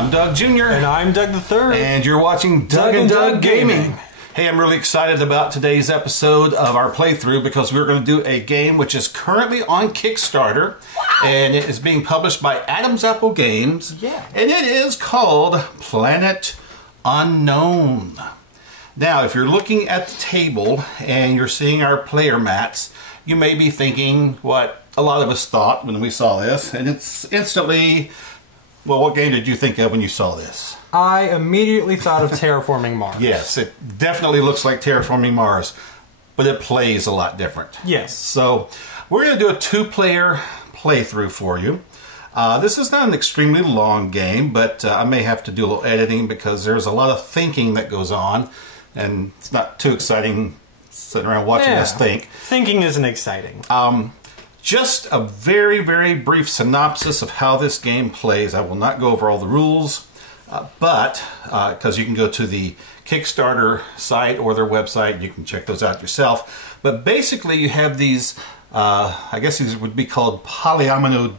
I'm Doug Jr. And I'm Doug the Third. And you're watching Doug and Doug Gaming. Hey, I'm really excited about today's episode of our playthrough because we're going to do a game which is currently on Kickstarter. Wow. And it is being published by Adam's Apple Games. Yeah. And it is called Planet Unknown. Now, if you're looking at the table and you're seeing our player mats, you may be thinking what a lot of us thought when we saw this. And it's instantly... Well, what game did you think of when you saw this? I immediately thought of Terraforming Mars. Yes, it definitely looks like Terraforming Mars, but it plays a lot different. Yes. So we're going to do a two-player playthrough for you. This is not an extremely long game, but I may have to do a little editing because there's a lot of thinking that goes on, and it's not too exciting sitting around watching us think. Thinking isn't exciting. Just a very, very brief synopsis of how this game plays. I will not go over all the rules, but because you can go to the Kickstarter site or their website, you can check those out yourself. But basically you have these, I guess these would be called polyomino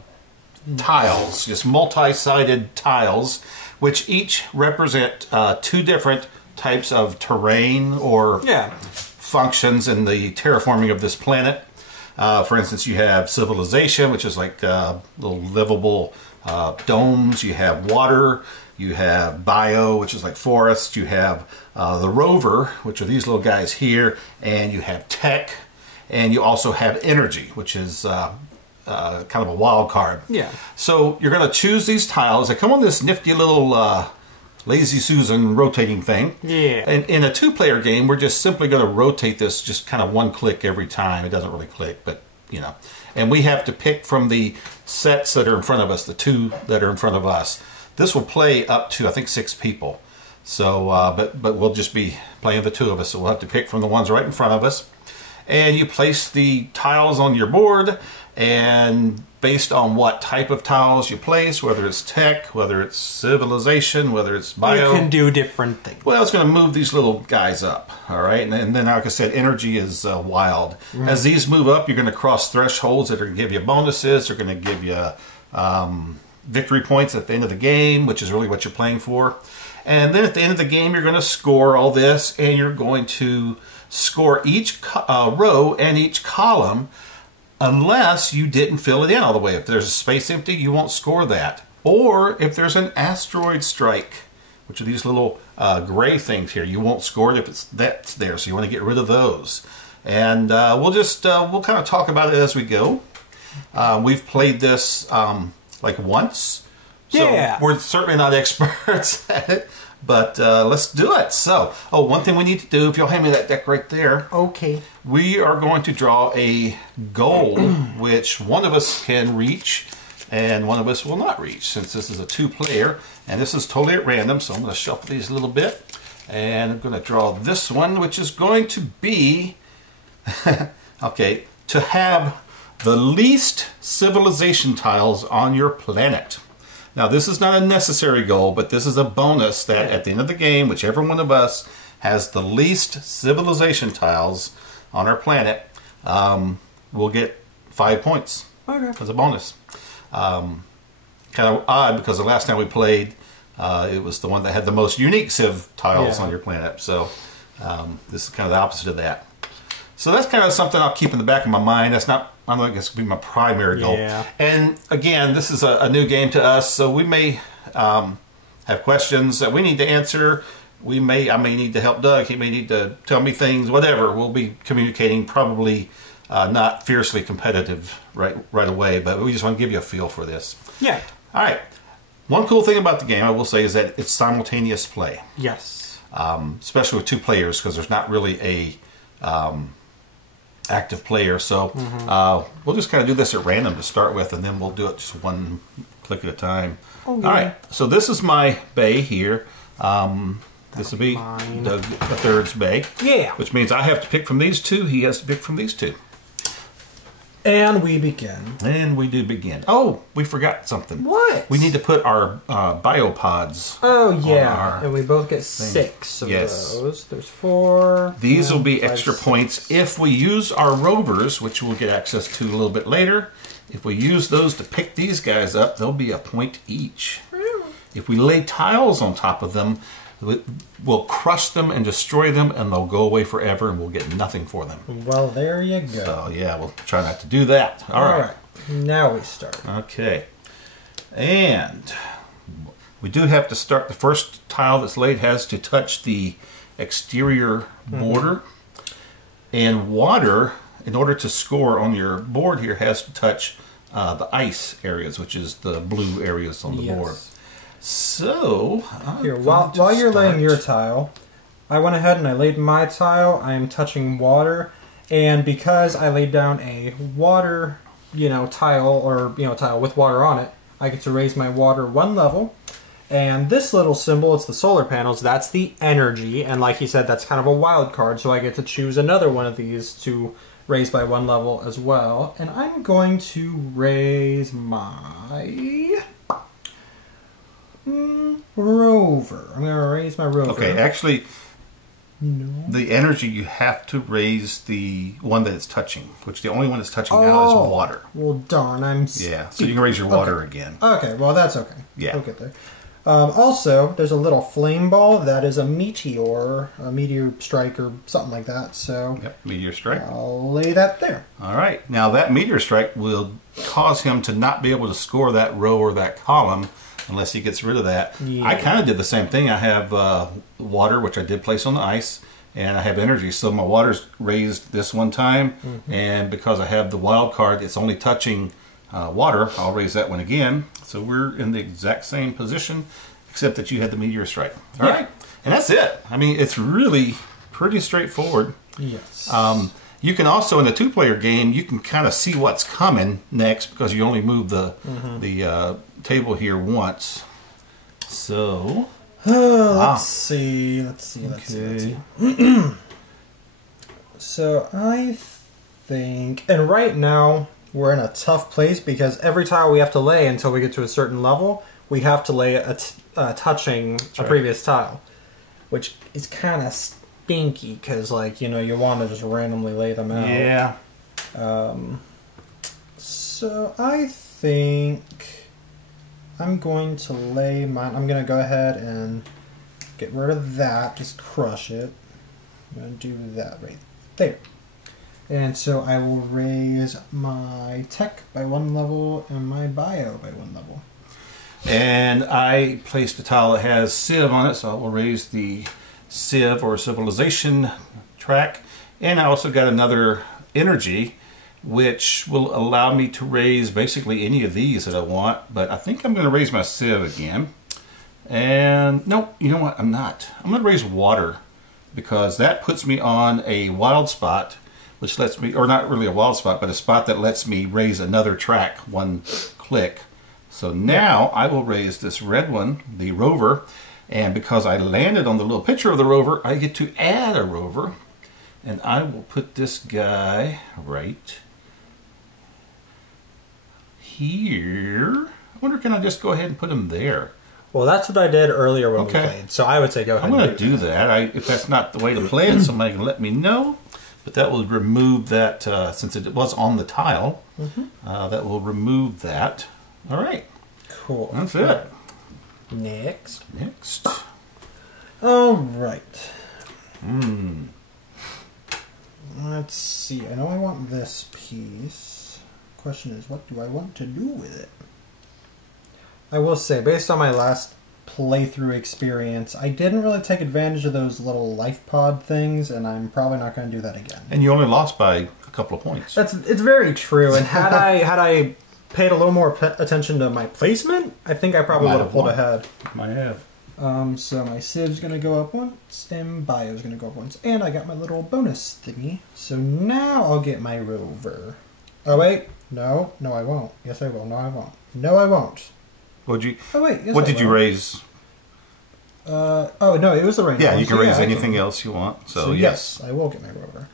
tiles, just multi-sided tiles, which each represent two different types of terrain or functions in the terraforming of this planet. For instance, you have civilization, which is like little livable domes. You have water. You have bio, which is like forests. You have the rover, which are these little guys here. And you have tech. And you also have energy, which is kind of a wild card. Yeah. So you're going to choose these tiles. They come on this nifty little Lazy Susan rotating thing. Yeah. And in a two-player game, we're just simply going to rotate this just kind of one click every time. It doesn't really click, but you know. And we have to pick from the sets that are in front of us, the two that are in front of us. This will play up to, I think, 6 people. So, but we'll just be playing the two of us, so we'll have to pick from the ones right in front of us. And you place the tiles on your board, and based on what type of tiles you place, whether it's tech, whether it's civilization, whether it's bio, you can do different things. Well, it's going to move these little guys up, all right? And then, like I said, energy is wild. As these move up, you're going to cross thresholds that are going to give you bonuses. They're going to give you victory points at the end of the game, which is really what you're playing for. And then at the end of the game, you're going to score all this, and you're going to score each row and each column unless you didn't fill it in all the way. If there's a space empty, you won't score that. Or if there's an asteroid strike, which are these little gray things here, you won't score it if that's there. So you want to get rid of those. And we'll kind of talk about it as we go. We've played this like once. So we're certainly not experts at it. But let's do it. So, one thing we need to do, if you'll hand me that deck right there. Okay. We are going to draw a goal, which one of us can reach, and one of us will not reach, since this is a two-player, and this is totally at random, so I'm going to shuffle these a little bit, and I'm going to draw this one, which is going to be, okay, to have the least civilization tiles on your planet. Now, this is not a necessary goal, but this is a bonus that at the end of the game, whichever one of us has the least civilization tiles on our planet, will get 5 points as a bonus. Kind of odd because the last time we played, it was the one that had the most unique civ tiles on your planet. So this is kind of the opposite of that. So that's kind of something I'll keep in the back of my mind. That's not, I don't think it's going to be my primary goal. Yeah. And again, this is a new game to us, so we may have questions that we need to answer. I may need to help Doug. He may need to tell me things, whatever. We'll be communicating, probably not fiercely competitive right away, but we just want to give you a feel for this. Yeah. All right. One cool thing about the game, I will say, is that it's simultaneous play. Yes. Especially with 2 players, because there's not really a active player. So we'll just kind of do this at random to start with, and then we'll do it just one click at a time. Oh, yeah. All right. So this is my bay here. This will be Doug the Third's bay. Yeah. Which means I have to pick from these 2. He has to pick from these 2. And we begin. And we do begin. Oh, we forgot something. What? We need to put our biopods. Oh, yeah. And we both get 6 of those. There's 4. These will be extra points if we use our rovers, which we'll get access to a little bit later. If we use those to pick these guys up, they'll be a point each. If we lay tiles on top of them, we'll crush them and destroy them, and they'll go away forever, and we'll get nothing for them. Well, there you go. So, yeah, we'll try not to do that. All right. Now we start. Okay. And we do have to start. The first tile that's laid has to touch the exterior border. And water, in order to score on your board here, has to touch the ice areas, which is the blue areas on the board. So, here, while you're laying your tile, I went ahead and I laid my tile. I am touching water, and because I laid down a water, tile, or tile with water on it, I get to raise my water 1 level. And this little symbol, it's the solar panels, that's the energy, and like he said, that's kind of a wild card, so I get to choose another one of these to raise by 1 level as well. And I'm going to raise my rover. I'm going to raise my rover. Okay, actually, the energy, you have to raise the one that it's touching, which the only one that's touching now is water. Well, darn, Yeah, so you can raise your water again. Okay, well, that's okay. Yeah. We'll get there. Also, there's a little flame ball that is a meteor strike or something like that. So yep, meteor strike. I'll lay that there. All right. Now that meteor strike will cause him to not be able to score that row or that column unless he gets rid of that. Yeah. I kind of did the same thing. I have water, which I did place on the ice, and I have energy. So my water's raised this one time, and because I have the wild card, it's only touching water. I'll raise that one again. So we're in the exact same position, except that you had the meteor strike. All right. And that's it. I mean, it's really pretty straightforward. Yes. You can also, in a 2-player game, you can kind of see what's coming next because you only move the table here once. So, let's see. So I think, and right now, we're in a tough place because every tile we have to lay until we get to a certain level, we have to lay touching a previous tile, which is kind of stinky because, you want to just randomly lay them out. Yeah. So I think I'm going to lay mine. I'm going to go ahead and get rid of that. Just crush it. I'm going to do that right there. And so I will raise my tech by 1 level and my bio by 1 level. And I placed a tile that has Civ on it, so I will raise the Civ or Civilization track. And I also got another energy, which will allow me to raise basically any of these that I want. But I think I'm going to raise my Civ again. And nope, you know what? I'm not. I'm going to raise water because that puts me on a wild spot, which lets me, or not really a wild spot, but a spot that lets me raise another track 1 click. So now I will raise this red one, the rover, and because I landed on the little picture of the rover, I get to add a rover, and I will put this guy right here. I wonder, can I just go ahead and put him there? Well, that's what I did earlier when we played, so I would say go ahead. I'm going to do that. If that's not the way to play it, somebody can let me know. But that will remove that, since it was on the tile, that will remove that. All right. Cool. That's it. Next. All right. Let's see. I know I want this piece. Question is, what do I want to do with it? I will say, based on my last playthrough experience, I didn't really take advantage of those little life pod things, and I'm probably not going to do that again. And you only lost by a couple of points. It's very true. And had I paid a little more attention to my placement, I think I probably would have pulled ahead. Might have. So my Civ's going to go up once, and Bio's going to go up once. And I got my little bonus thingy. So now I'll get my rover. Oh, wait. No, I won't. Yes, I will. No, I won't. No, I won't. What'd you? Oh, wait. Yes, what did you raise? Oh, no, it was the rain. Yeah, you can raise anything else you want. So yes, I will get my rover.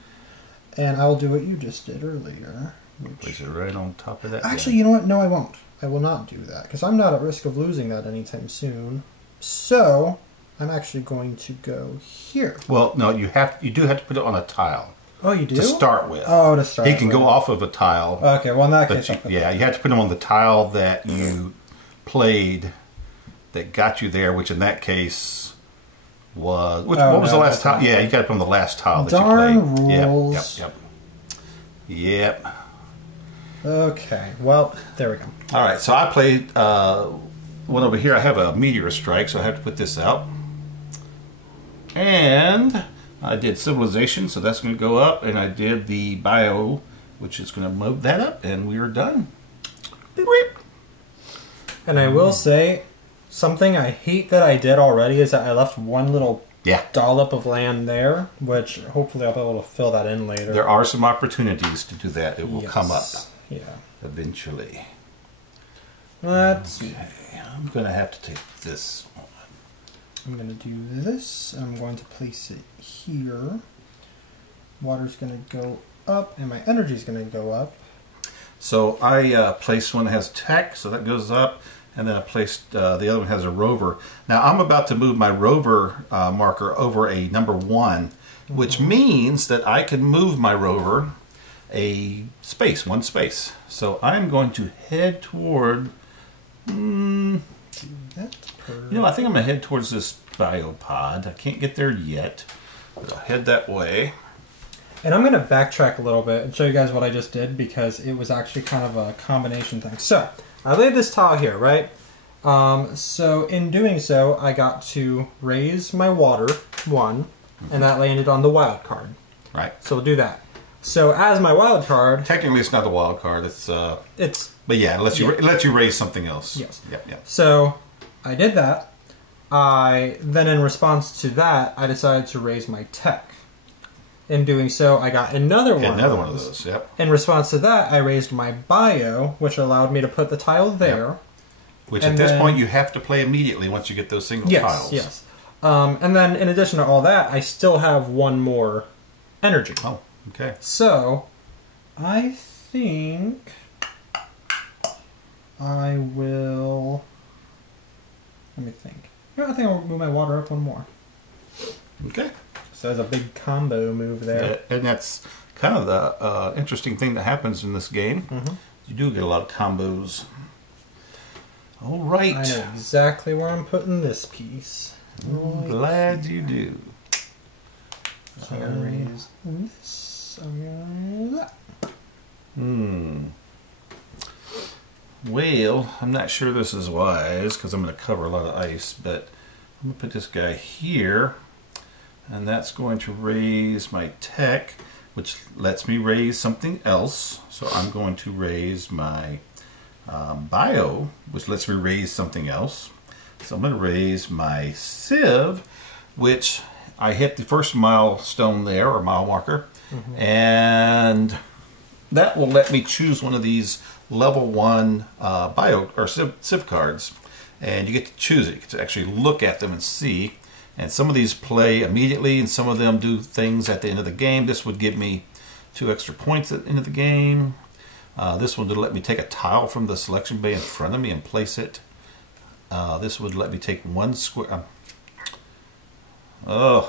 And I'll do what you just did earlier. Place it right on top of that. Actually, you know what? No, I won't. I will not do that, because I'm not at risk of losing that anytime soon. So, I'm actually going to go here. Well, no, you do have to put it on a tile. Oh, you do? To start with. Oh, to start with. He can go off of a tile. Okay, well in that case... you have to put him on the tile that you played that got you there, which in that case was... what was the last tile? Yeah, you got it from the last tile that you played. Rules. Yep. Okay, well, there we go. All right, so I played one over here. I have a meteor strike, so I have to put this out. And I did civilization, so that's going to go up. And I did the bio, which is going to move that up, and we are done. And I will say, something I hate that I did already is that I left one little dollop of land there, which hopefully I'll be able to fill that in later. There are some opportunities to do that. It will come up eventually. Let's see. I'm going to have to take this one. I'm going to do this, and I'm going to place it here. Water's going to go up, and my energy's going to go up. So I placed one that has tech, so that goes up, and then I placed the other one has a rover. Now I'm about to move my rover marker over a number 1, which means that I can move my rover one space. So I'm going to head toward... I think I'm going to head towards this biopod. I can't get there yet, but I'll head that way. And I'm going to backtrack a little bit and show you guys what I just did, because it was actually kind of a combination thing. So, I laid this tile here, right? So, in doing so, I got to raise my water, 1, and that landed on the wild card. Right. So, we'll do that. So, as my wild card... Technically, it's not the wild card. It's... But yeah, it lets you raise something else. Yes. Yep. So, I did that. Then in response to that, I decided to raise my tech. In doing so, I got another one of those. Yep. In response to that, I raised my bio, which allowed me to put the tile there. Yep. Which at this point you have to play immediately once you get those single tiles. Yes. And then in addition to all that, I still have one more energy. Oh, okay. So, I think I will... Let me think. I think I'll move my water up one more. Okay. So there's a big combo move there. Yeah, and that's kind of the interesting thing that happens in this game. You do get a lot of combos. All right. I know exactly where I'm putting this piece. I'm glad you do. So I'm going to raise this. I'm going to raise that. Well, I'm not sure this is wise because I'm going to cover a lot of ice, but I'm going to put this guy here, and that's going to raise my tech, which lets me raise something else. So I'm going to raise my bio, which lets me raise something else. So I'm going to raise my sieve, which I hit the first milestone there, or mile marker, and that will let me choose one of these level 1 bio or civ cards, and you get to choose it. You get to actually look at them and see. And some of these play immediately, and some of them do things at the end of the game. This would give me 2 extra points at the end of the game. This one would let me take a tile from the selection bay in front of me and place it. This would let me take 1 square. I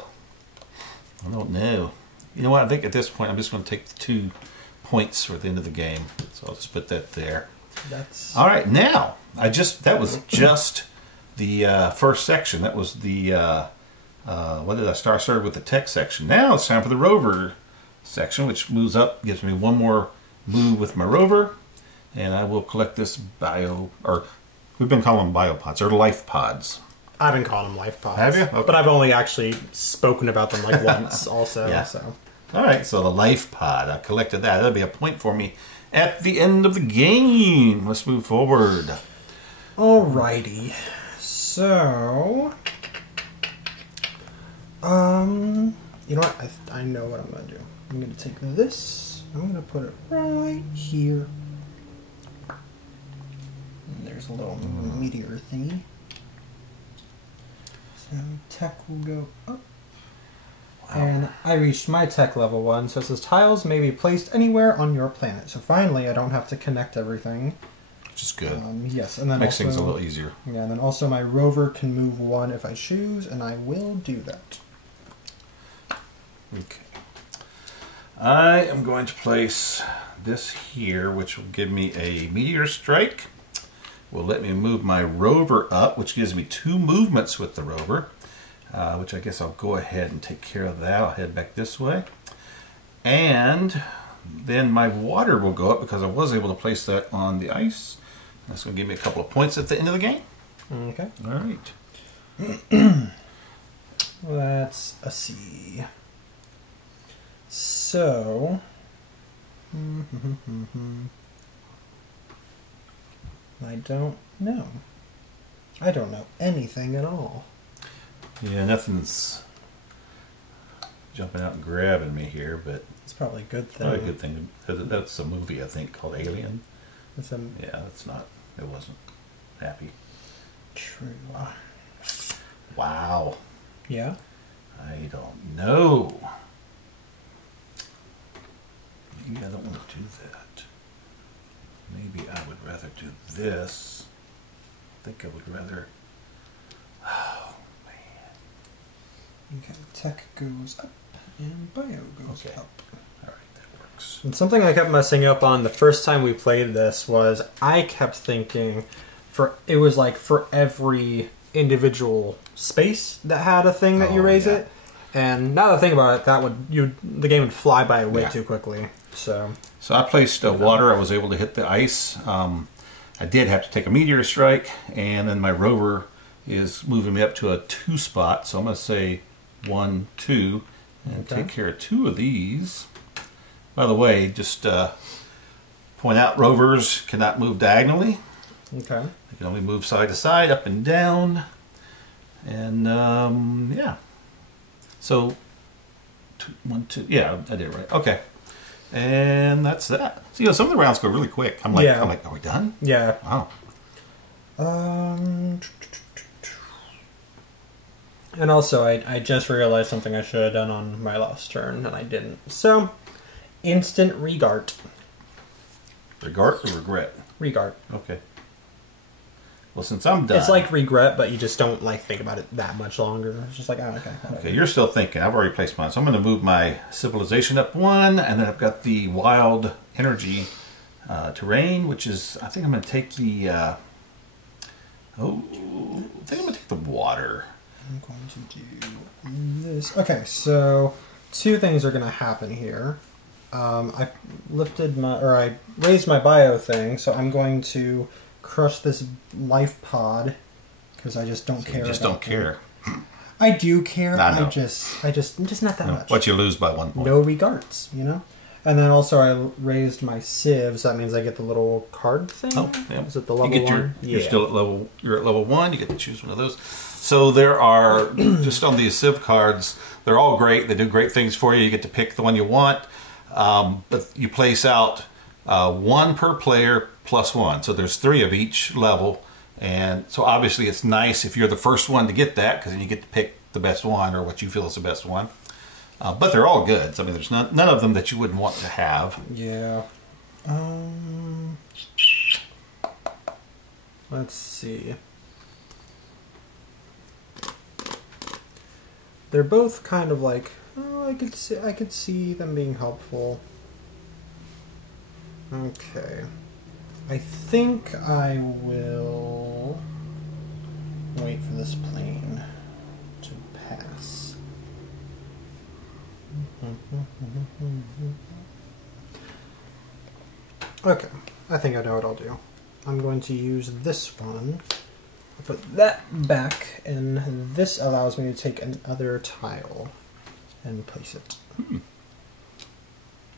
don't know. You know what? I think at this point I'm just going to take the 2 points for the end of the game. So I'll just put that there. All right. Now that was just the first section. That was the what did I start? I started with the tech section. Now it's time for the rover section, which moves up, gives me 1 more move with my rover, and I will collect this bio, or we've been calling them biopods, or life pods. I've been calling them life pods. Have you? Okay. But I've only actually spoken about them like once also. Yeah. So. All right, so the life pod, I collected that. That'll be a point for me at the end of the game. Let's move forward. Alrighty. So, you know what? I know what I'm going to do. I'm going to take this. I'm going to put it right here. And there's a little meteor thingy. So tech will go up. And I reached my tech level 1, so it says tiles may be placed anywhere on your planet. So finally, I don't have to connect everything. Which is good. Yes, and then makes also, things a little easier. Yeah, and then also my rover can move 1 if I choose, and I will do that. Okay. I am going to place this here, which will give me a meteor strike. will let me move my rover up, which gives me 2 movements with the rover, which I guess I'll go ahead and take care of that. I'll head back this way. And then my water will go up because I was able to place that on the ice. That's going to give me a couple of points at the end of the game. Okay. All right. Let's see. So... I don't know. I don't know anything at all. Yeah, nothing's jumping out and grabbing me here, but It's probably a good thing. probably a good thing. That's a movie, I think, called Alien. It's a Yeah, that's not. It wasn't happy. true. Wow. Yeah? I don't know. Maybe I don't want to do that. Maybe I would rather do this. I think I would rather. Oh, man. Okay, tech goes up and bio goes Okay. up. All right, that works. And something I kept messing up on the first time we played this was I kept thinking it was like for every individual space that had a thing that you Oh, raise yeah. it. And now that I think about it, the game would fly by way Yeah. too quickly. So I placed water. I was able to hit the ice. I did have to take a meteor strike, and then my rover is moving me up to a 2 spot. So I'm going to say 1, 2, and Okay. take care of 2 of these. By the way, just point out rovers cannot move diagonally. okay, They can only move side to side, up and down. And yeah. So 2, 1, 2. Yeah, I did it right. Okay. And that's that. So, some of the rounds go really quick. I'm like, are we done? yeah. Wow. And also, I just realized something I should have done on my last turn, and I didn't. So, instant regart. Regret or regret? Regart. Okay. Well, since I'm done. It's like regret, but you just don't like think about it that much longer. It's just like, oh, okay. Okay, you're still thinking. I've already placed mine. So I'm going to move my civilization up 1, and then I've got the wild energy terrain, which is, I think I'm going to take the, I think I'm going to take the water. I'm going to do this. Okay, so 2 things are going to happen here. I raised my bio thing, so I'm going to crush this life pod because I just don't care. You just about don't care. I do care. Nah, no. I just not that much. What you lose by 1 point. No regards, you know. And then also I raised my civs. That means I get the little card thing. Oh, yeah. Is it the level you get 1? You're still at level. You're at level 1. You get to choose one of those. So there are just on these civ cards. They're all great. They do great things for you. You get to pick the one you want. But you place out 1 per player plus 1. So there's 3 of each level. And so obviously it's nice if you're the first one to get that, because then you get to pick the best one or what you feel is the best one. But they're all good. So, I mean, there's none of them that you wouldn't want to have. Yeah. Let's see. They're both kind of like, oh, I could see them being helpful. Okay. I think I will wait for this plane to pass. Okay, I think I know what I'll do. I'm going to use this one. I'll put that back, and this allows me to take another tile and place it.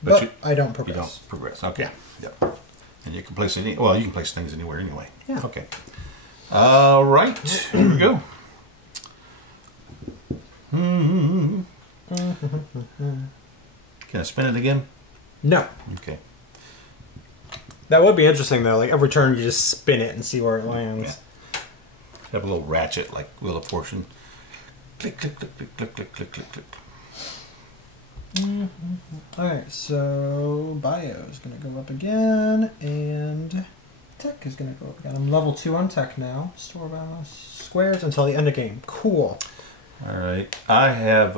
But I don't progress. You don't progress. Okay. Yep. And you can place you can place things anywhere anyway. Yeah. Okay. All right. Here we go. Can I spin it again? No. Okay. That would be interesting, though. Like, every turn you just spin it and see where it lands. Yeah. Have a little ratchet like Wheel of Fortune. Click, click, click, click, click, click, click, click, click. Alright, so bio is going to go up again, and tech is going to go up again. I'm level 2 on tech now. Store balance squares until the end of game. Cool. All right. I have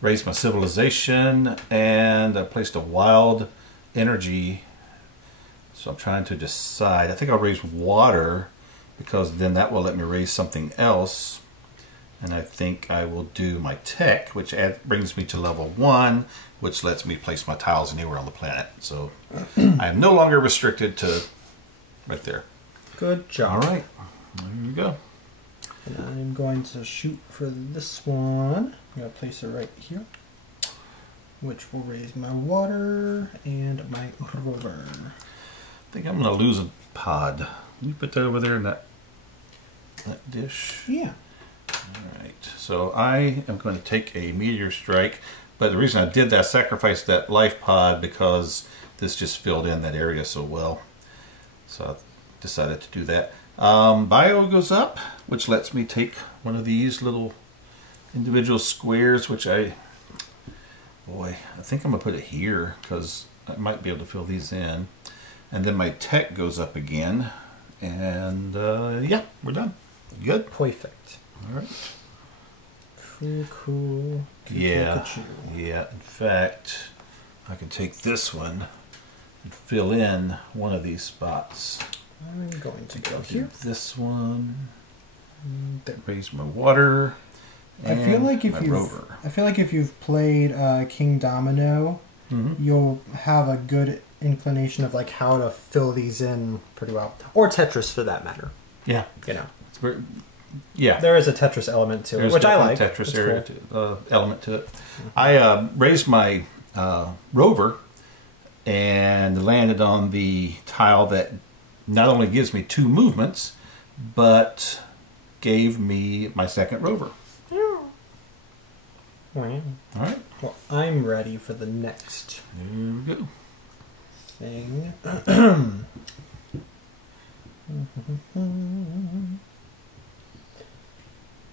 raised my civilization, and I placed a wild energy So I'm trying to decide. I think I'll raise water because then that will let me raise something else. And I think I will do my tech, which brings me to level 1, which lets me place my tiles anywhere on the planet. So I am no longer restricted to right there. Good job. All right, there you go. And I'm going to shoot for this one. I'm going to place it right here, which will raise my water and my rover. I think I'm going to lose a pod. Can you put that over there in that dish? Yeah. All right, so I am going to take a meteor strike, but the reason I did that, I sacrificed that life pod because this just filled in that area so well. So I decided to do that. Bio goes up, which lets me take one of these little individual squares, which I think I'm going to put it here because I might be able to fill these in. And then my tech goes up again, and yeah, we're done. Good? Perfect. All right. Cool. Yeah. In fact, I can take this one and fill in one of these spots. I'm going to go I'll here. do this one. Raise my water. And I feel like if you've played King Domino, you'll have a good inclination of like how to fill these in pretty well, or Tetris for that matter. Yeah. You know. It's very, yeah. There is a Tetris element to it, which I like. Tetris area cool. element to it. I raised my rover and landed on the tile that not only gives me 2 movements, but gave me my second rover. Right. All right. Well, I'm ready for the next There we go. thing.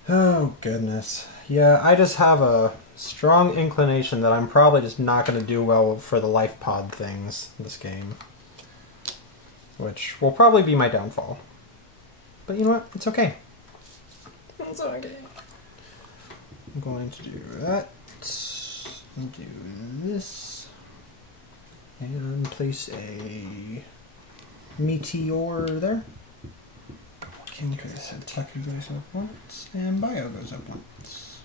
Oh, goodness. Yeah, I just have a strong inclination that I'm probably just not going to do well for the life pod things this game. Which will probably be my downfall. But you know what? It's okay. It's okay. I'm going to do that. Do this. And place a meteor there. Okay, so Tucker goes up once, and Bio goes up once.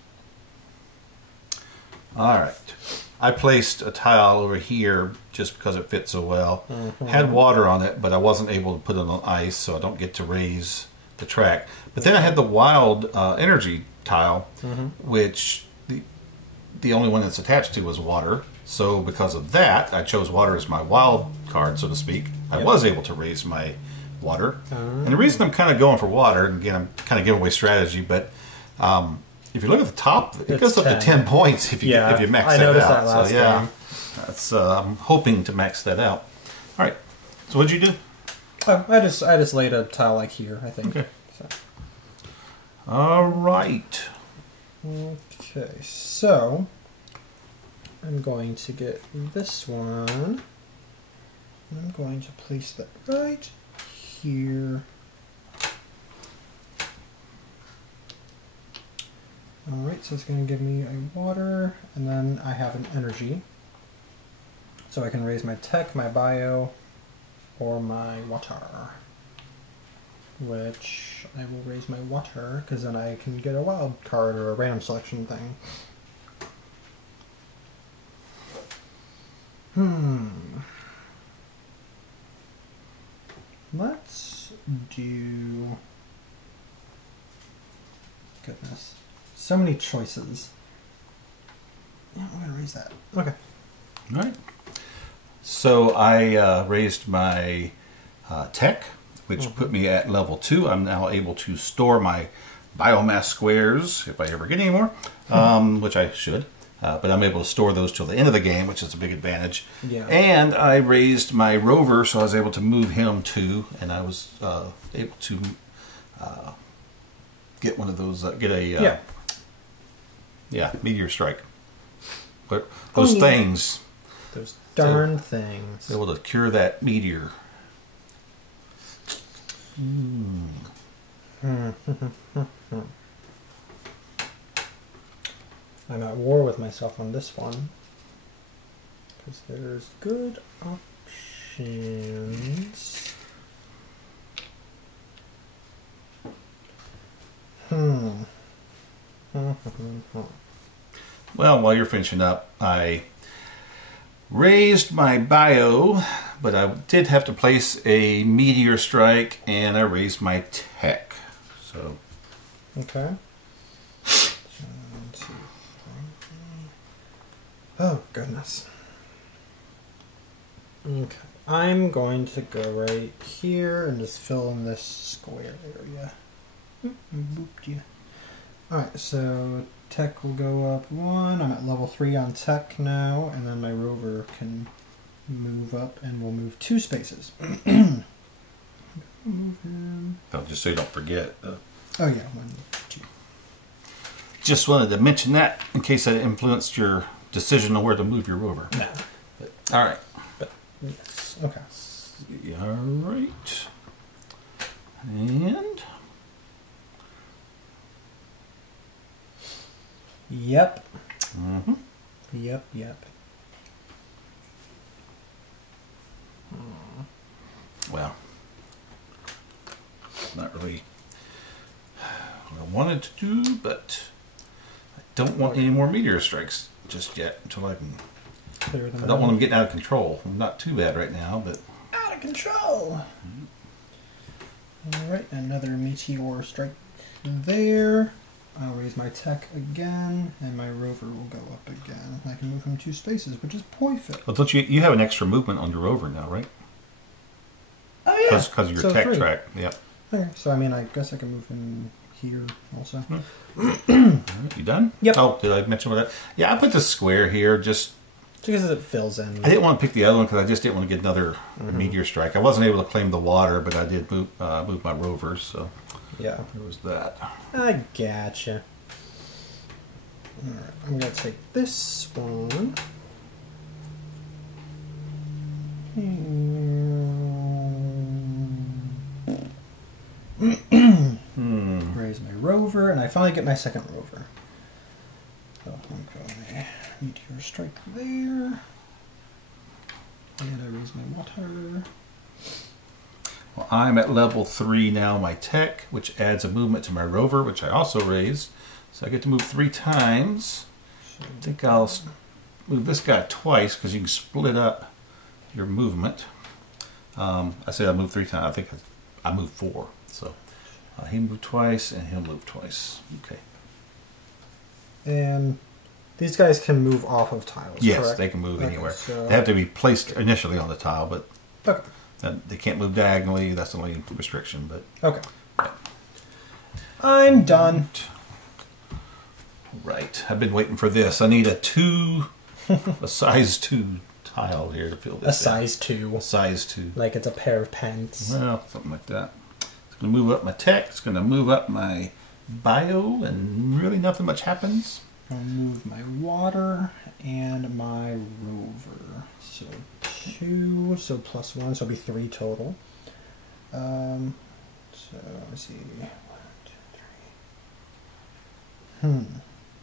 All right. I placed a tile over here just because it fits so well. Had water on it, but I wasn't able to put it on ice, so I don't get to raise the track. But then I had the wild energy tile, which the only one that's attached to was water. So because of that, I chose water as my wild card, so to speak. I was able to raise my water. And the reason I'm kind of going for water, and again, I'm kind of giving away strategy, but if you look at the top, it goes up to 10 points if you max that out. I noticed that last game. That's I'm hoping to max that out. All right. So what'd you do? I just laid a tile like here, I think. Okay. So. All right. Okay, so I'm going to get this one. I'm going to place that right here. Alright, so it's going to give me a water, and then I have an energy. So I can raise my tech, my bio, or my water. Which I will raise my water, because then I can get a wild card or a random selection thing. Let's do... Goodness. So many choices. Yeah, I'm going to raise that. Okay. All right. So I raised my tech, which put me at level 2. I'm now able to store my biomass squares, if I ever get any more, which I should. But I'm able to store those till the end of the game, which is a big advantage. Yeah. And I raised my rover, so I was able to move him too, and I was able to get one of those, get a meteor strike. But those things, those darn things, able to cure that meteor. I'm at war with myself on this one, because there's good options. actions. Well, while you're finishing up, I raised my bio, but I did have to place a meteor strike, and I raised my tech. So. Okay. Oh, goodness. Okay. I'm going to go right here and just fill in this square area. Booped you. Alright, so tech will go up 1. I'm at level 3 on tech now, and then my rover can move up, and we'll move 2 spaces. Move him. Oh, just so you don't forget. Oh yeah, 1, 2. Just wanted to mention that in case that influenced your decision on where to move your rover. No. All right. But yes. Okay. All right. And Yep. mm-hmm. Yep. Well, not really what I wanted to do, but I don't want any more meteor strikes just yet until I can. Clear them I don't out. want them getting out of control. I'm not too bad right now, but Out of control. Alright, another meteor strike there. I'll raise my tech again, and my rover will go up again. I can move him 2 spaces, which is perfect. well, don't you have an extra movement on your rover now, right? Oh yeah, Because of your so tech 3. track. Yep. Okay, so I mean, I guess I can move him here also. You done? Yep. Oh, did I mention that? Yeah, I put the square here just. Because it fills in. I didn't want to pick the other one because I just didn't want to get another meteor strike. I wasn't able to claim the water, but I did move my rovers, so Yeah. there was that. I gotcha. Alright, I'm going to take this one. Raise my rover, and I finally get my second rover. So I'm going meteor strike there. And I raise my water. Well, I'm at level 3 now, my tech, which adds a movement to my rover, which I also raised. So I get to move 3 times. I think I'll move this guy twice because you can split up your movement. I said I moved 3 times. I think I moved 4. So he moved twice and he'll move twice. Okay. And these guys can move off of tiles, Yes, correct? they can move Okay, anywhere. so- They have to be placed initially on the tile, but Okay. they can't move diagonally. That's the only restriction. But Okay. I'm done. right, I've been waiting for this. I need a size 2 tile here to fill this. A size 2. A size 2. Like it's a pair of pants. Well, something like that. It's going to move up my tech. It's going to move up my bio, and really nothing much happens. I'll move my water and my rover. So 2, so plus 1, so it'll be 3 total. So let me see. 1, 2, 3.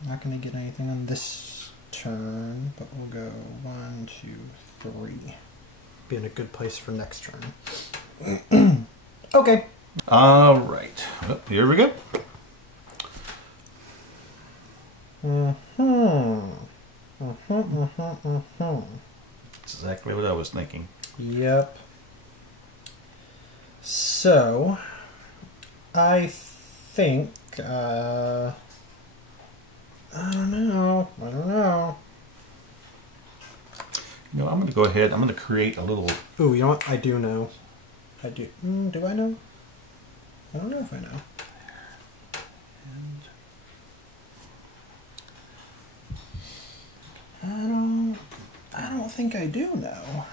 Not gonna get anything on this turn, but we'll go 1, 2, 3. Be in a good place for next turn. Okay. All right. Well, here we go. That's exactly what I was thinking. Yep. So, I think, I don't know. You know, I'm going to go ahead. I'm going to create a little. Ooh, you know what? I do know. I do. Do I know? I don't know if I know. I don't think I do know.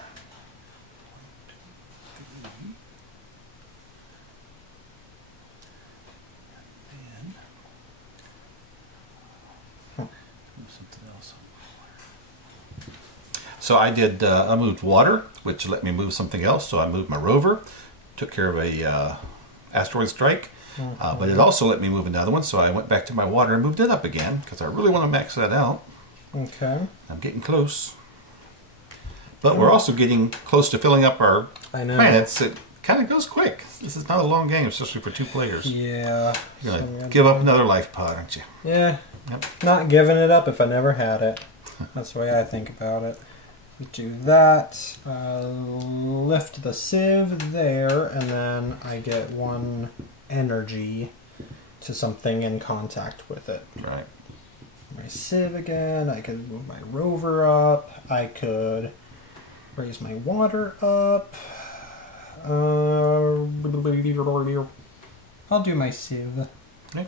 So I did. I moved water, which let me move something else. So I moved my rover, took care of a asteroid strike, but it also let me move another one. So I went back to my water and moved it up again because I really want to max that out. Okay. I'm getting close. but we're also getting close to filling up our planets. It kind of goes quick. This is not a long game, especially for 2 players. Yeah. You're going to give up another life pod, aren't you? Yeah. Yep. Not giving it up if I never had it. That's the way I think about it. Do that. Lift the sieve there, and then I get 1 energy to something in contact with it. Right. My sieve again. I could move my rover up. I could raise my water up. I'll do my sieve. Okay.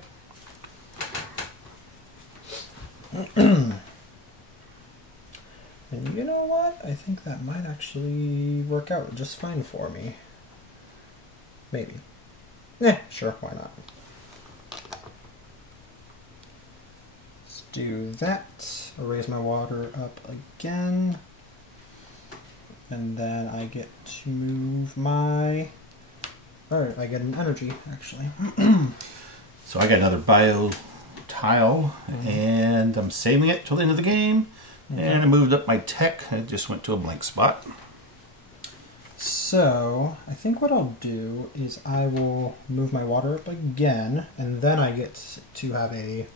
And you know what? I think that might actually work out just fine for me. Maybe. Sure, why not? Let's do that. I'll raise my water up again. And then I get to move my... Oh, I get an energy, actually. So I got another bio tile, and I'm saving it till the end of the game. And I moved up my tech. It just went to a blank spot. So, I think what I'll do is I will move my water up again, and then I get to have a,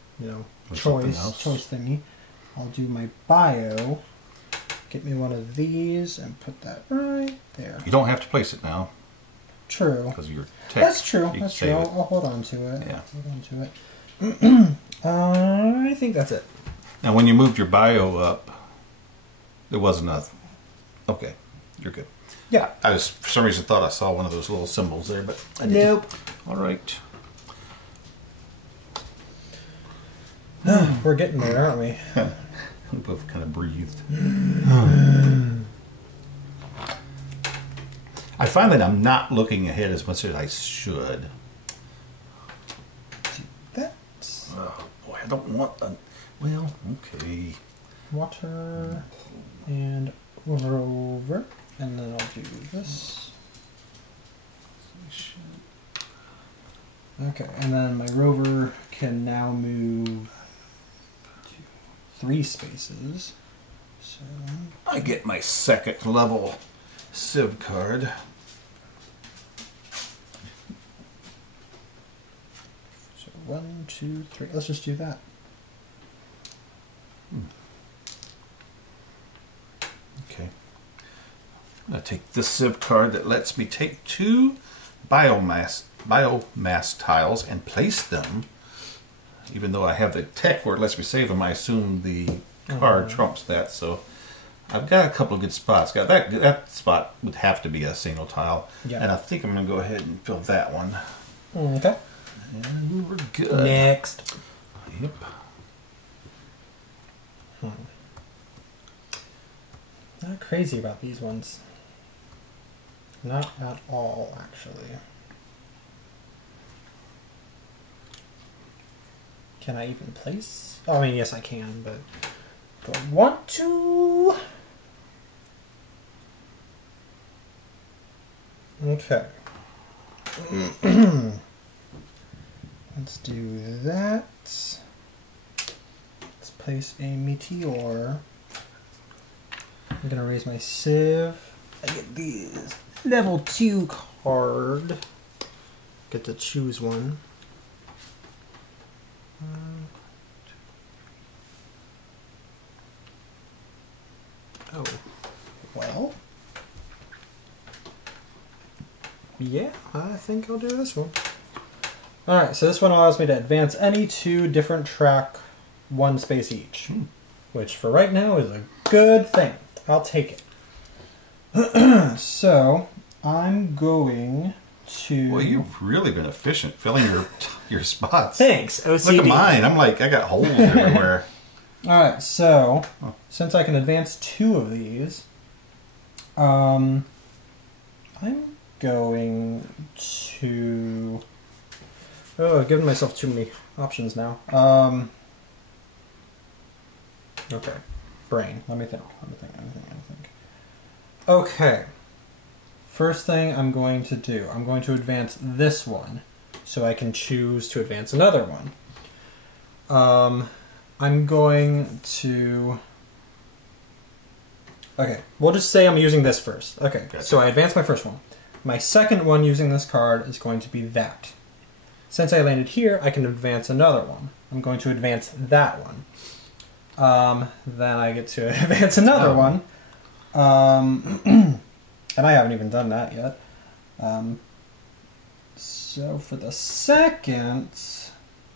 choice thingy. I'll do my bio, get me one of these, and put that right there. You don't have to place it now. True. Because of your tech. That's true. That's true. I'll hold on to it. Yeah. Hold on to it. I think that's it. Now, when you moved your bio up, there wasn't nothing. Okay, you're good. Yeah. I just, for some reason, thought I saw one of those little symbols there, but I didn't. Nope. All right. We're getting there, aren't we? We both kind of breathed. I find that I'm not looking ahead as much as I should. That's... Oh, boy, I don't want a... Well, okay. Water and rover. And then I'll do this. Okay, and then my rover can now move 3 spaces. So I get my 2nd level Civ card. So 1, 2, 3. Let's just do that. Okay. I'm going to take this Civ card that lets me take 2 biomass tiles and place them. Even though I have the tech where it lets me save them, I assume the card trumps that. So I've got a couple of good spots. Got that spot would have to be a single tile. Yeah. And I think I'm going to go ahead and fill that one. Okay. And we're good. Next. Yep. Not crazy about these ones. Not at all, actually. Can I even place? Oh, I mean, yes, I can, but do I want to? Okay. Let's do that. Let's place a meteor. I'm gonna raise my civ. I get these level 2 card. Get to choose one. Oh, well. Yeah, I think I'll do this one. Alright, so this one allows me to advance any 2 different track 1 space each. Which for right now is a good thing. I'll take it. So, I'm going to... Well, you've really been efficient filling your spots. Thanks, OCD. Look at mine. I'm like, I got holes everywhere. Alright, so, since I can advance 2 of these, I'm going to... Oh, I've given myself too many options now. Okay. Brain. Let me think. Okay. First thing I'm going to do, I'm going to advance this one so I can choose to advance another one. I'm going to Okay, we'll just say I'm using this first. Okay, Gotcha. So I advanced my first one. My second one using this card is going to be that. Since I landed here, I can advance another one. I'm going to advance that one. Then I get to advance another one. And I haven't even done that yet. So for the second,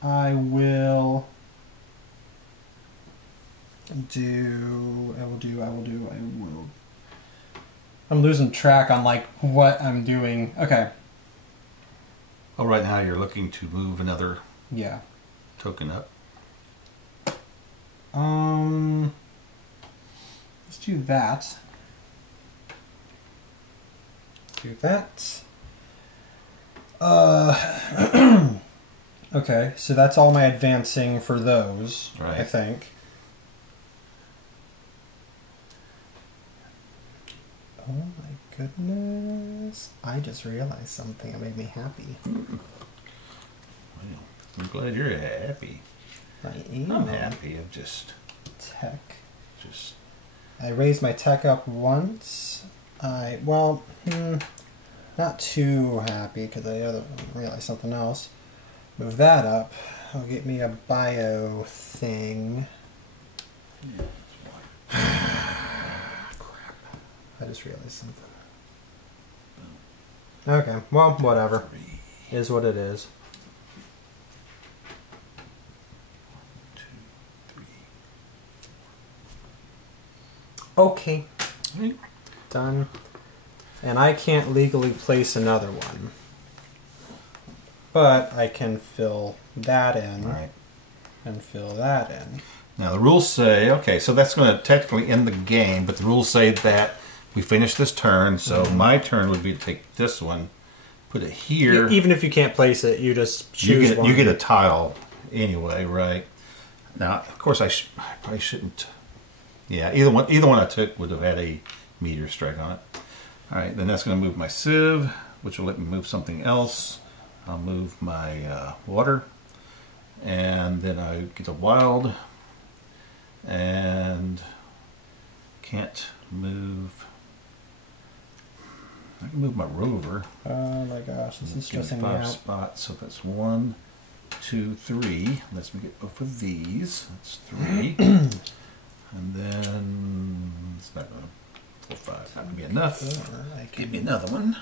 I will do. I'm losing track on like what I'm doing. Okay. Oh, right now you're looking to move another token up. Let's do that. Do that. Okay, so that's all my advancing for those, right. I think. Oh my goodness. I just realized something that made me happy. Well, I'm glad you're happy. I am. I'm happy. I'm just... Tech. Just... I raised my tech up once. Not too happy because I realized something else. Move that up. It'll get me a bio thing. Crap. I just realized something. Okay, well, whatever. Is what it is. 1, 2, 3. Okay. Done. And I can't legally place another one. But I can fill that in. Right. And fill that in. Now the rules say, okay, so that's going to technically end the game, but the rules say that we finish this turn, so my turn would be to take this one, put it here. Even if you can't place it, you just choose one. You get a tile anyway, right? Now, of course, I probably shouldn't. Yeah, either one I took would have had a meteor strike on it. All right, then that's going to move my sieve, which will let me move something else. I'll move my water, and then I get a wild, and can't move. I can move my rover. Oh my gosh, this is stressing me 5 out. spots, so that's 1, 2, 3. Let's make it both of these. That's 3. And then it's not going to 4, 5. Not going to be enough. Give me another one.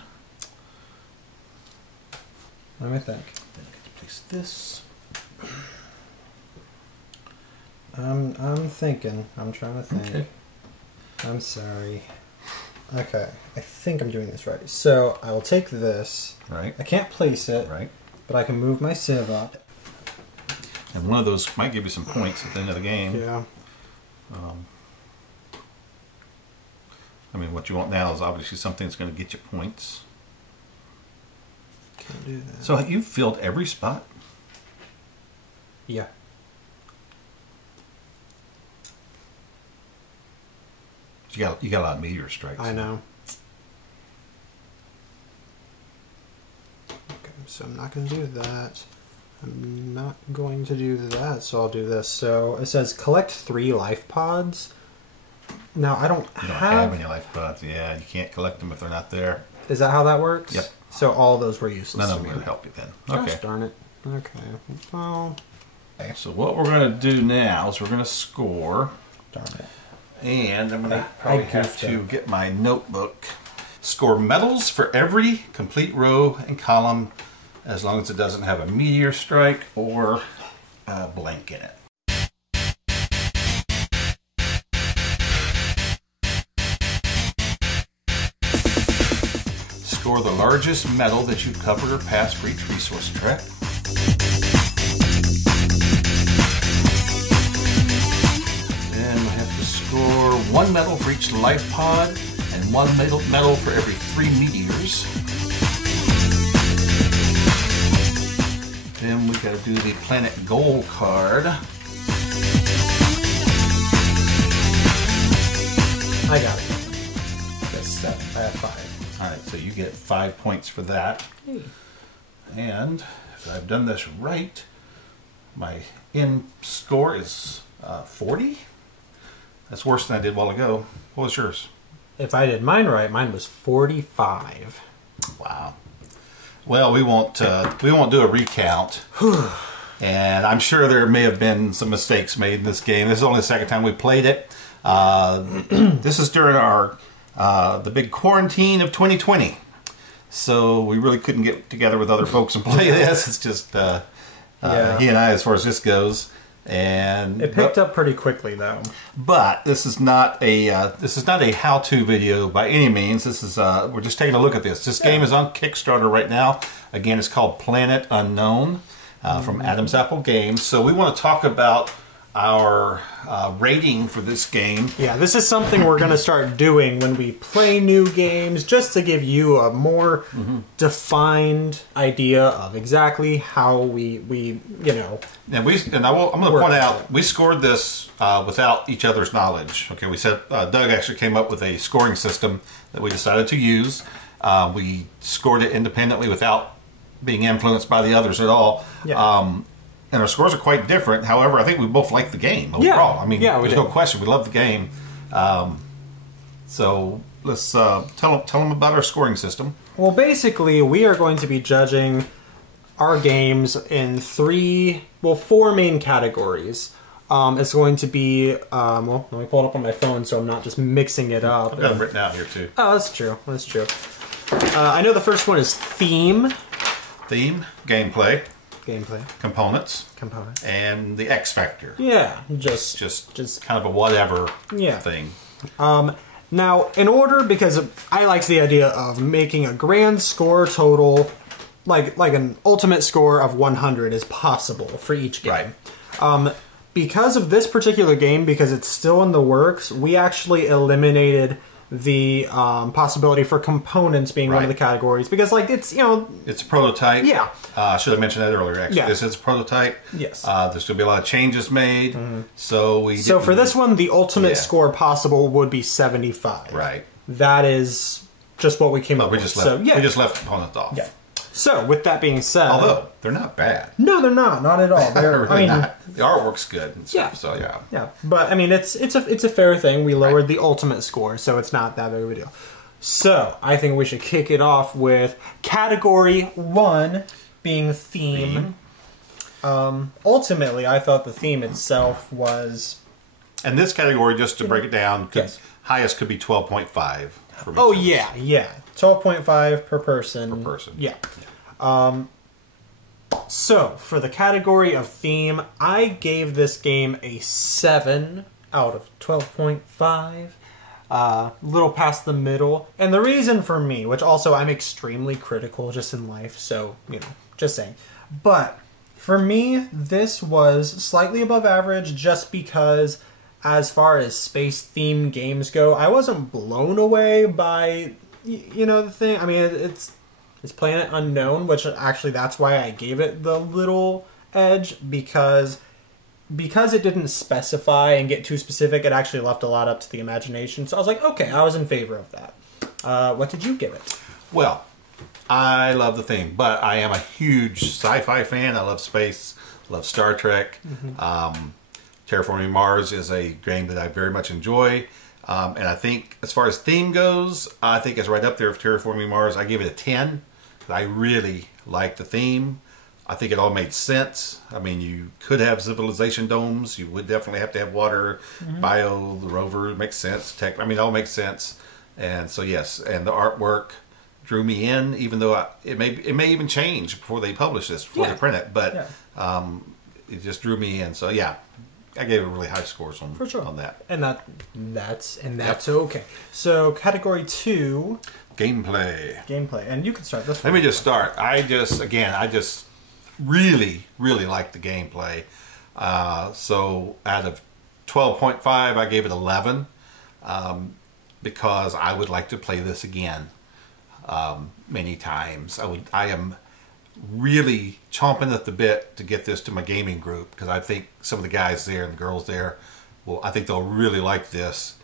Let me think. Then I get to place this. I'm thinking. I'm trying to think. Okay. I'm sorry. Okay, I think I'm doing this right. So I will take this. Right. I can't place it. Right. But I can move my sieve up. And one of those might give you some points at the end of the game. Yeah. I mean, what you want now is obviously something that's going to get you points. Can't do that. So you've filled every spot? Yeah. You got a lot of meteor strikes. I know. Okay, so I'm not going to do that. I'm not going to do that, so I'll do this. So it says collect 3 life pods. Now I don't You don't have any life pods. Yeah, you can't collect them if they're not there. Is that how that works? Yep. So all those were useless. None of them to are going me. to help you then. Gosh Okay. darn it. Okay. Well. Okay. So what we're going to do now is we're going to score. Darn it. And I'm going to probably have goofed to up. get my notebook. Score medals for every complete row and column as long as it doesn't have a meteor strike or a blank in it. Score the largest medal that you've covered or passed for each resource track. Then we have to score 1 medal for each life pod and 1 medal for every 3 meteors. Then we got to do the planet goal card. I got it. That's 7. I have 5. Alright, so you get 5 points for that. Hey. And if I've done this right, my end score is 40. That's worse than I did a while ago. What was yours? If I did mine right, mine was 45. Wow. Well, we won't do a recount. And I'm sure there may have been some mistakes made in this game. This is only the second time we played it. This is during our the big quarantine of 2020. So we really couldn't get together with other folks and play this. It's just he and I as far as this goes. And it picked up pretty quickly though. But this is not a how-to video by any means. This is we're just taking a look at this. This game is on Kickstarter right now. Again, it's called Planet Unknown from Adam's Apple Games. So we want to talk about our rating for this game. Yeah, this is something we're going to start doing when we play new games, just to give you a more defined idea of exactly how we you know. And I'm going to point out, we scored this without each other's knowledge. Okay, we said Doug actually came up with a scoring system that we decided to use. We scored it independently without being influenced by the others at all. Yeah. And our scores are quite different. However, I think we both like the game overall. I mean, there's no question. We love the game. So let's tell them about our scoring system. Well, basically, we are going to be judging our games in four main categories. It's going to be, well, let me pull it up on my phone so I'm not just mixing it up. I've got them written out here, too. Oh, that's true. That's true. I know the first one is theme. Theme, gameplay. Components. And the X factor. Yeah, just kind of a whatever thing. Now, in order, because I like the idea of making a grand score total, like an ultimate score of 100 is possible for each game. Right. Because of this particular game, because it's still in the works, we actually eliminated the possibility for components being one of the categories, because it's it's a prototype. Yeah, should have mentioned that earlier. Actually, this is a prototype. Yes, there's going to be a lot of changes made. So for this one, the ultimate score possible would be 75. Right. That is just what we came up with. We just left components off. Yeah. So, with that being said... Although, they're not bad. No, they're not. Not at all. They're really not. The artwork's good. And stuff, so, Yeah. But, I mean, it's a fair thing. We lowered the ultimate score, so it's not that big of a deal. So, I think we should kick it off with Category 1 being theme. Ultimately, I thought the theme itself was... And this category, just to break it down, highest could be 12.5. Oh, yeah. 12.5 per person. Yeah. So, for the category of theme, I gave this game a 7 out of 12.5. Little past the middle. And the reason for me, which also I'm extremely critical just in life, so, just saying. But, for me, this was slightly above average just because, as far as space-themed games go, I wasn't blown away by... the thing, I mean, it's Planet Unknown, which actually that's why I gave it the little edge, because it didn't specify and get too specific, it actually left a lot up to the imagination. So I was like, okay, I was in favor of that. What did you give it? Well, I love the theme, but I am a huge sci-fi fan. I love space, love Star Trek. Terraforming Mars is a game that I very much enjoy. And I think, as far as theme goes, I think it's right up there with Terraforming Mars. I give it a 10. I really like the theme. I think it all made sense. I mean, you could have civilization domes. You would definitely have to have water, bio, the rover makes sense. Tech, I mean, it all makes sense. And so, yes, and the artwork drew me in, even though it may even change before they publish this, before they print it. But it just drew me in. So, yeah. I gave it really high scores on that. And that's okay. So category 2, gameplay. And you can start this one. Let me just start. I just really like the gameplay. So out of 12.5, I gave it 11 because I would like to play this again many times. I am really chomping at the bit to get this to my gaming group, because I think some of the guys there and the girls there, I think they'll really like this.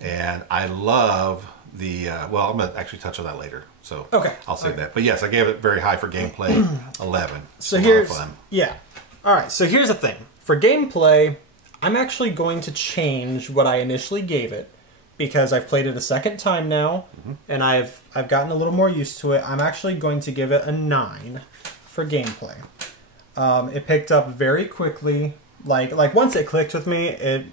And I love the well, I'm going to actually touch on that later, so I'll say that. But yes, I gave it very high for gameplay. 11. So here's a lot of fun. Alright, so here's the thing. For gameplay, I'm actually going to change what I initially gave it because I've played it a second time now, and I've gotten a little more used to it. I'm actually going to give it a 9 for gameplay. It picked up very quickly. Like once it clicked with me, it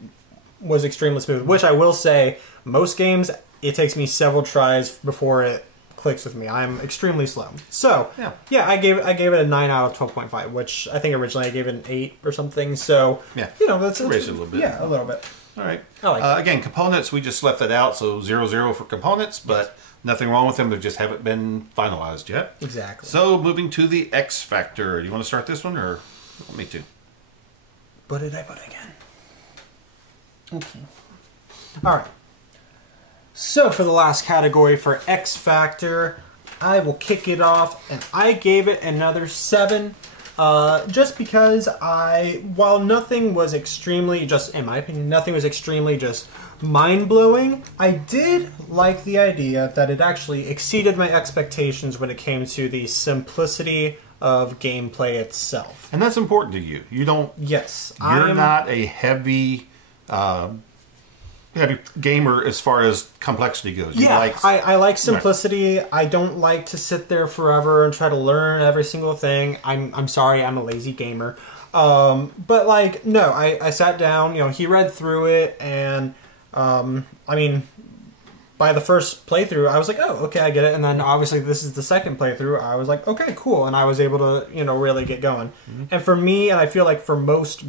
was extremely smooth. Which I will say, most games it takes me several tries before it clicks with me. I'm extremely slow. So yeah, I gave it a 9 out of 12.5, which I think originally I gave it an 8 or something. So yeah, that's raised it a little bit. Yeah, a little bit. All right. I like again, components, we just left that out, so 0-0 for components, but nothing wrong with them. They just haven't been finalized yet. Exactly. So moving to the X Factor. Do you want to start this one, or want me to? What did I put again? Okay. All right. So for the last category for X Factor, I will kick it off, and I gave it another 7. Just because while nothing was extremely, just in my opinion, nothing was extremely just mind-blowing, I did like the idea that it actually exceeded my expectations when it came to the simplicity of gameplay itself. And that's important to you. You don't... Yes. You're not a heavy gamer as far as complexity goes. Yeah, I like simplicity. Right. I don't like to sit there forever and try to learn every single thing. I'm sorry, I'm a lazy gamer. But like, no, I sat down, he read through it, and I mean, by the first playthrough, I was like, oh, okay, I get it. And then obviously this is the second playthrough. I was like, okay, cool. And I was able to, really get going. And for me, and I feel like for most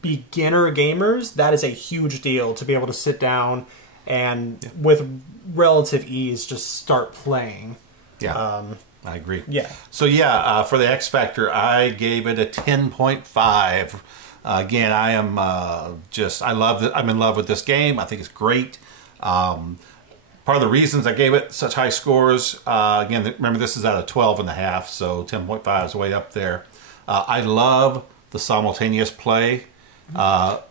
beginner gamers, that is a huge deal to be able to sit down and with relative ease just start playing. Yeah, I agree. Yeah. So yeah, for the X Factor, I gave it a 10.5. Again, I am I'm in love with this game. I think it's great. Part of the reasons I gave it such high scores, again, remember this is out of 12.5, so 10.5 is way up there. I love the simultaneous play. What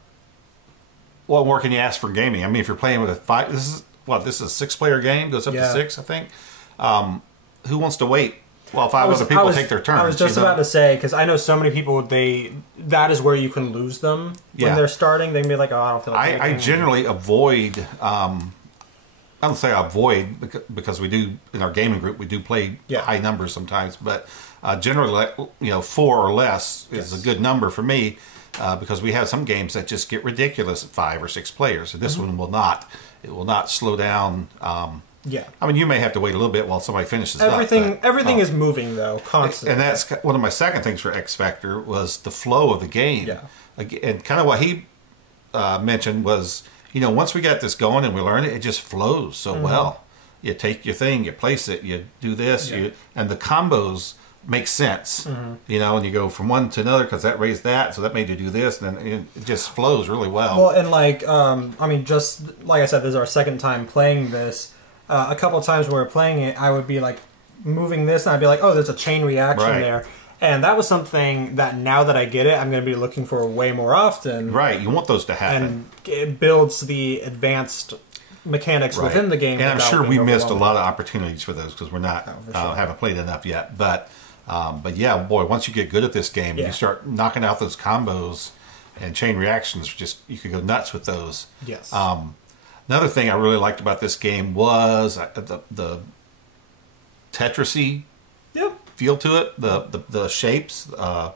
more can you ask for gaming? I mean, if you're playing with a 5, this is a 6-player game, goes up to 6, I think. Who wants to wait while 5 other people take their turns? I was just about to say, because I know so many people, that is where you can lose them when they're starting. They can be like, oh, I don't feel like I generally avoid... I don't say avoid, because we do, in our gaming group, we do play high numbers sometimes, but generally, 4 or less is a good number for me, because we have some games that just get ridiculous at 5 or 6 players. And this one will not. It will not slow down. Yeah. I mean, you may have to wait a little bit while somebody finishes everything is moving, though, constantly. And that's one of my second things for X Factor was the flow of the game. Yeah. And kind of what he mentioned was... once we got this going and we learn it, it just flows so well. You take your thing, you place it, you do this, and the combos make sense. And you go from one to another because that raised that, so that made you do this, and then it just flows really well. Well, and I mean, just like I said, this is our second time playing this. A couple of times when we were playing it, I would be like moving this, and I'd be like, oh, there's a chain reaction there. And that was something that now that I get it, I'm going to be looking for way more often. Right, you want those to happen. And it builds the advanced mechanics within the game. And I'm sure we missed a lot of opportunities for those because we're not haven't played enough yet. But yeah, boy, once you get good at this game, you start knocking out those combos and chain reactions. You could go nuts with those. Yes. Another thing I really liked about this game was the Tetris-y feel to it, the shapes. I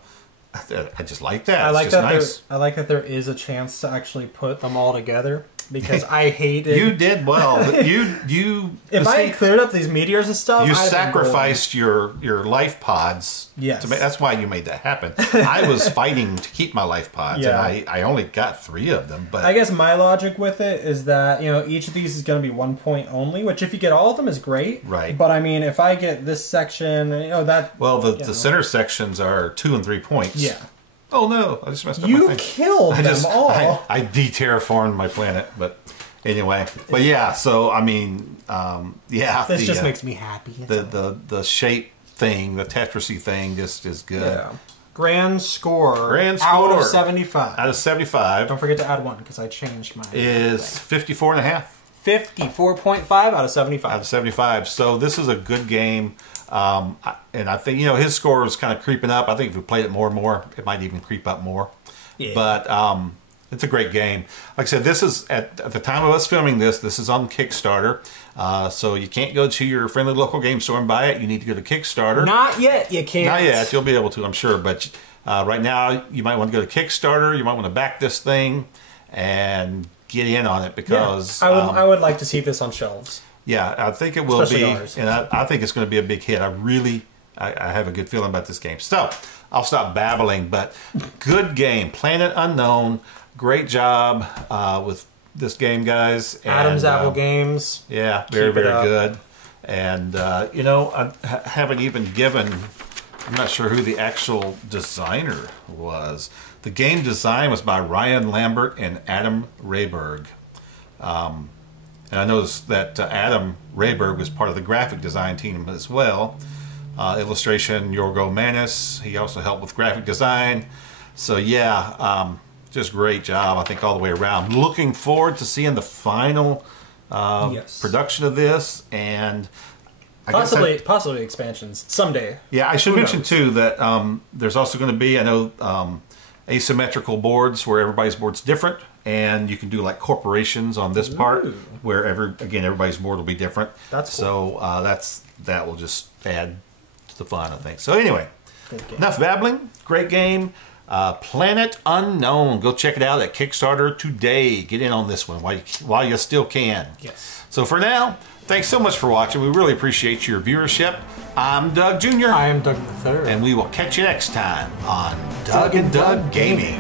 just like that. I like it's just nice. I like that there is a chance to actually put them all together, because I hated... You did well. If I had cleared up these meteors and stuff, you sacrificed your life pods. Yes. That's why you made that happen. I was fighting to keep my life pods, and I only got 3 of them. But I guess my logic with it is that each of these is going to be 1 point only, which if you get all of them is great. Right. But I mean, if I get this section, that... Well, the center sections are 2 and 3 points. Yeah. Oh no! I just messed up. You killed them all. I de-terraformed my planet, but anyway. But yeah, so I mean, this just makes me happy. The shape thing, the Tetris-y thing, just is good. Yeah. Grand score. Out of 75. Out of 75. Don't forget to add 1 because I changed mine. Is 54.5. 54.5 out of 75. Out of 75. So this is a good game. And I think, his score is kind of creeping up. I think if we played it more and more, it might even creep up more. Yeah. But It's a great game. Like I said, this is, at the time of us filming this, this is on Kickstarter. So you can't go to your friendly local game store and buy it. You need to go to Kickstarter. Not yet, you can't. Not yet. You'll be able to, I'm sure. But right now, you might want to go to Kickstarter. You might want to back this thing and get in on it because... Yeah, I would like to see this on shelves. Yeah, I think it will Especially be. ours. And I think it's going to be a big hit. I have a good feeling about this game. So, I'll stop babbling. But good game. Planet Unknown. Great job with this game, guys. Adam's Apple Games. Yeah, very, very good. And, you know, I haven't even given... I'm not sure who the actual designer was. The game design was by Ryan Lambert and Adam Rayberg. And I noticed that Adam Rayberg was part of the graphic design team as well. Illustration, Yorgo Manis. He also helped with graphic design. So, yeah... just great job, I think, all the way around. Looking forward to seeing the final production of this, and possibly expansions someday. Yeah, I should mention too that there's also going to be, I know, asymmetrical boards where everybody's board's different, and you can do like corporations on this part, where everybody's board will be different. That's cool. So that will just add to the fun, I think. So anyway, enough babbling. Great game. Planet Unknown. Go check it out at Kickstarter today. Get in on this one while you still can. Yes. So for now, thanks so much for watching. We really appreciate your viewership. I'm Doug Jr. I am Doug III. And we will catch you next time on Doug and Doug Gaming.